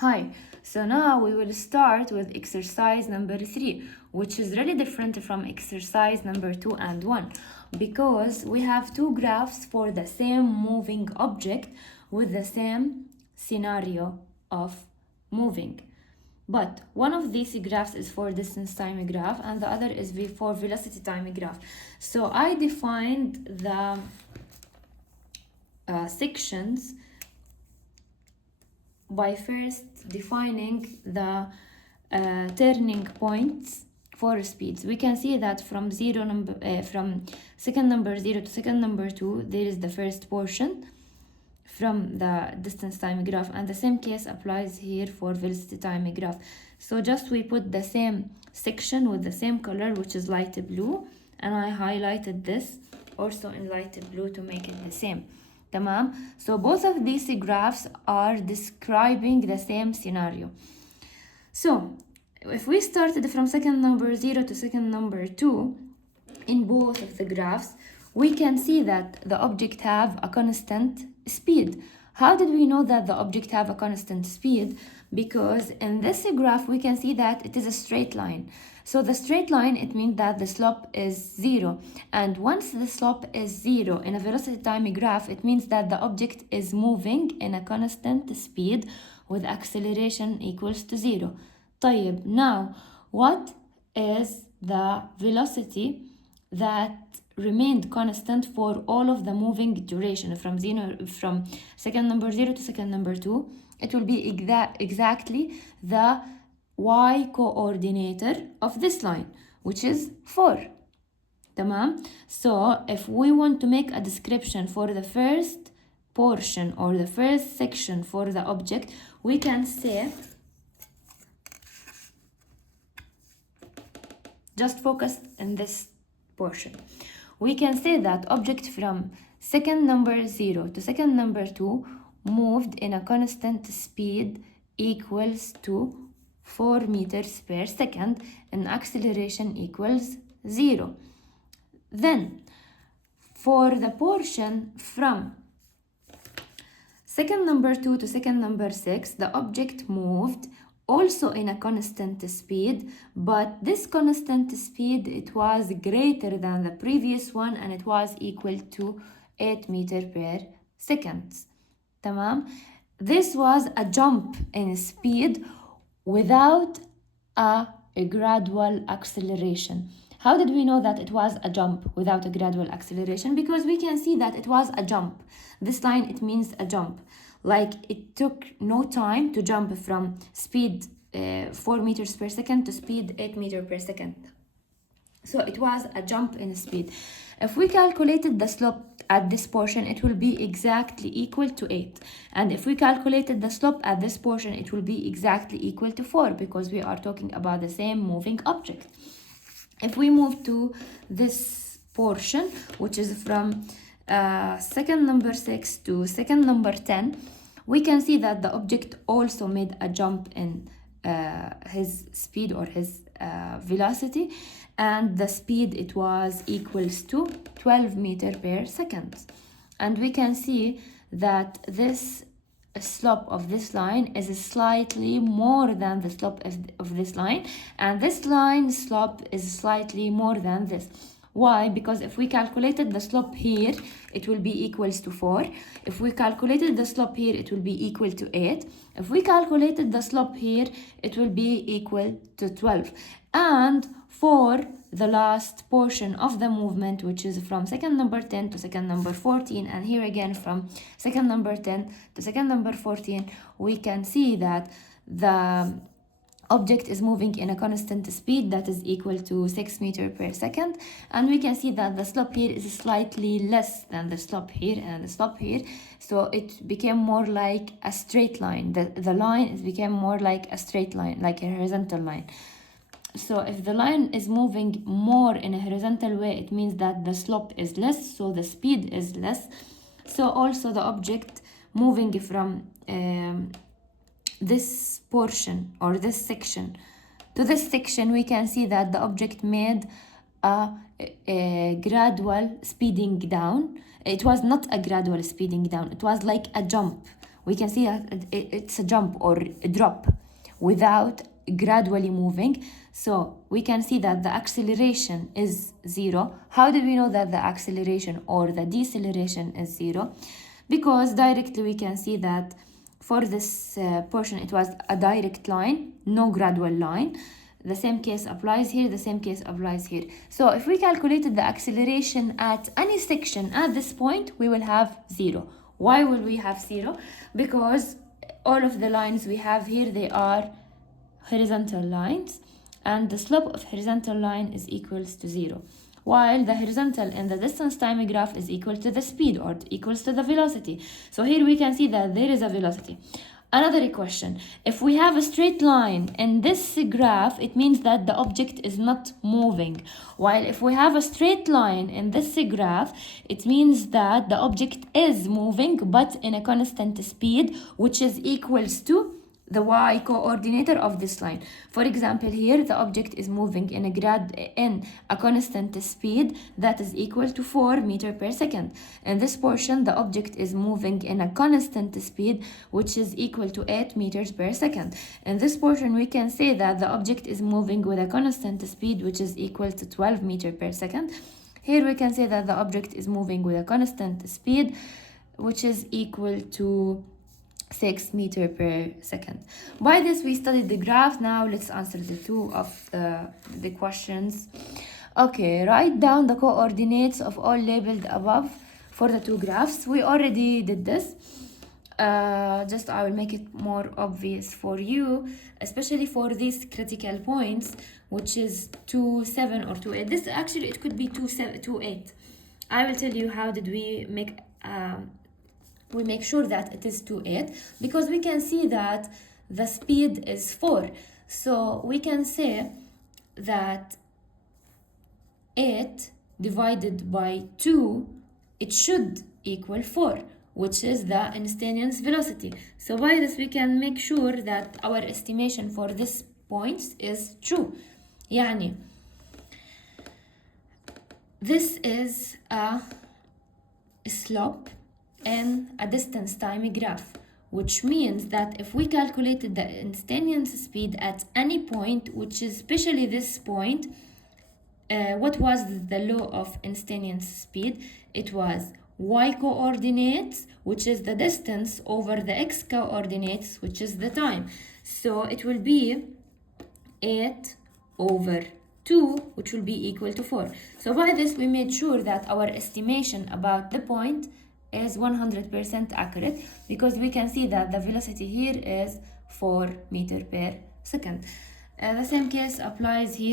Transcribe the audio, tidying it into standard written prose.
Hi, so now we will start with exercise number 3, which is really different from exercise number 2 and 1 because we have two graphs for the same moving object with the same scenario of moving. But one of these graphs is for distance time graph and the other is for velocity time graph. So I defined the sections by first defining the turning points for speeds. We can see that from second number 0 to second number 2 there is the first portion from the distance time graph, and the same case applies here for velocity time graph. So just we put the same section with the same color, which is light blue, and I highlighted this also in light blue to make it the same. Tamam. So both of these graphs are describing the same scenario. So if we started from second number 0 to second number 2 in both of the graphs, we can see that the object have a constant speed. How did we know that the object have a constant speed? Because in this graph we can see that it is a straight line. So the straight line, it means that the slope is 0, and once the slope is 0 in a velocity time graph, it means that the object is moving in a constant speed with acceleration equals to 0. طيب, now what is the velocity that remained constant for all of the moving duration from second number 0 to second number 2? It will be exactly the y coordinator of this line, which is 4. Tamam. So if we want to make a description for the first portion or the first section for the object, we can say, just focus in this portion. We can say that object from second number 0 to second number 2 moved in a constant speed equals to 4 meters per second and acceleration equals 0. Then for the portion from second number 2 to second number 6, the object moved also in a constant speed, but this constant speed, it was greater than the previous one and it was equal to 8 meters per second. Tamam. This was a jump in speed without a gradual acceleration. How did we know that it was a jump without a gradual acceleration? Because we can see that it was a jump. This line, it means a jump. Like it took no time to jump from speed 4 meters per second to speed 8 meters per second. So it was a jump in speed. If we calculated the slope at this portion, it will be exactly equal to 8. And if we calculated the slope at this portion, it will be exactly equal to 4 because we are talking about the same moving object. If we move to this portion, which is from second number 6 to second number 10, we can see that the object also made a jump in his speed or his velocity, and the speed, it was equals to 12 meters per second. And we can see that this slope of this line is slightly more than the slope of this line, and this line slope is slightly more than this. Why? Because if we calculated the slope here, it will be equals to 4. If we calculated the slope here, it will be equal to 8. If we calculated the slope here, it will be equal to 12. And for the last portion of the movement, which is from second number 10 to second number 14, and here again from second number 10 to second number 14, we can see that the object is moving in a constant speed that is equal to 6 meters per second, and we can see that the slope here is slightly less than the slope here and the slope here, so it became more like a straight line. The line is became more like a straight line, like a horizontal line. So if the line is moving more in a horizontal way, it means that the slope is less, so the speed is less. So also the object moving from this portion or this section to this section, we can see that the object made a gradual speeding down. It was not a gradual speeding down, it was like a jump we can see that it's a jump or a drop without gradually moving. So we can see that the acceleration is 0. How did we know that the acceleration or the deceleration is 0? Because directly we can see that for this portion it was a direct line, no gradual line. The same case applies here, the same case applies here. So if we calculated the acceleration at any section at this point, we will have 0. Why will we have 0? Because all of the lines we have here, they are horizontal lines, and the slope of horizontal line is equals to 0. While the horizontal in the distance time graph is equal to the speed or equals to the velocity. So here we can see that there is a velocity. Another question, if we have a straight line in this graph, it means that the object is not moving. While if we have a straight line in this graph, it means that the object is moving, but in a constant speed, which is equals to the y coordinate of this line. For example, here the object is moving in a constant speed that is equal to 4 meters per second. In this portion, the object is moving in a constant speed which is equal to 8 meters per second. In this portion, we can say that the object is moving with a constant speed which is equal to 12 meters per second. Here we can say that the object is moving with a constant speed which is equal to 6 meters per second. By this, we studied the graph. Now let's answer the two of the questions. Okay, write down the coordinates of all labeled above for the two graphs. We already did this. Just I will make it more obvious for you, especially for these critical points, which is 2, 7 or 2, 8. This actually, it could be 2, 7, 2, 8. I will tell you how did we make sure that it is 2, 8, because we can see that the speed is 4. So we can say that 8 divided by 2, it should equal 4, which is the instantaneous velocity. So by this, we can make sure that our estimation for this point is true. يعني this is a slope and a distance time graph, which means that if we calculated the instantaneous speed at any point, which is especially this point, what was the law of instantaneous speed? It was y coordinates, which is the distance, over the x coordinates, which is the time. So it will be 8 over 2, which will be equal to 4. So by this, we made sure that our estimation about the point is 100% accurate, because we can see that the velocity here is 4 meters per second. The same case applies here.